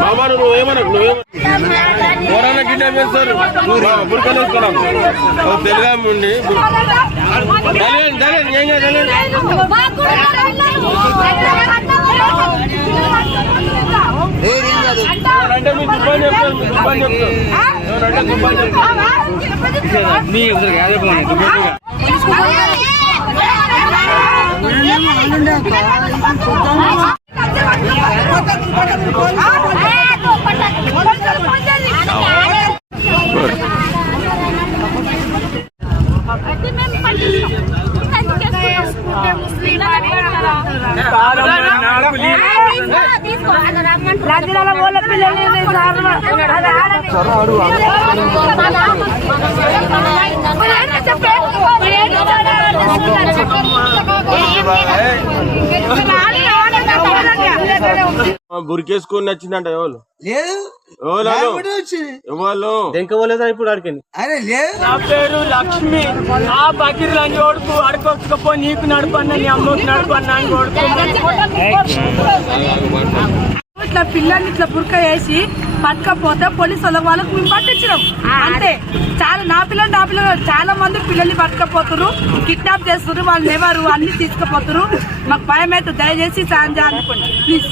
బాబా నువ్వేమనకు ఎవరైనా కిడ్నాప్ చేస్తారు బుర్కలు వేసుకున్నాం తెలుగా ఉండి అంటే మీ దుబ్బాని చెప్తారు బురికేసుకొని నచ్చిందంట ఎవరు ఇప్పుడు అడిగింది. నా పేరు లక్ష్మి. ఆ బకీర్ లంచి కొడుకు అడుకొచ్చుకపో నీకు నడుపన్నా నీ అమ్మకి నడుపన్నా అని కొడుకు ఇట్లా పిల్లల్ని ఇట్లా బుర్క వేసి పట్టుకపోతే పోలీసు వాళ్ళకు మేము పట్టించినాం అంతే. చాలా నా పిల్లలు చాలా మంది పిల్లల్ని పట్టుకపోతున్నారు, కిడ్నాప్ చేస్తున్నారు, వాళ్ళు ఎవరు అన్ని తీసుకుపోతున్నారు. మాకు భయం అయితే దయచేసి సాయం చేయాలనుకోండి ప్లీజ్.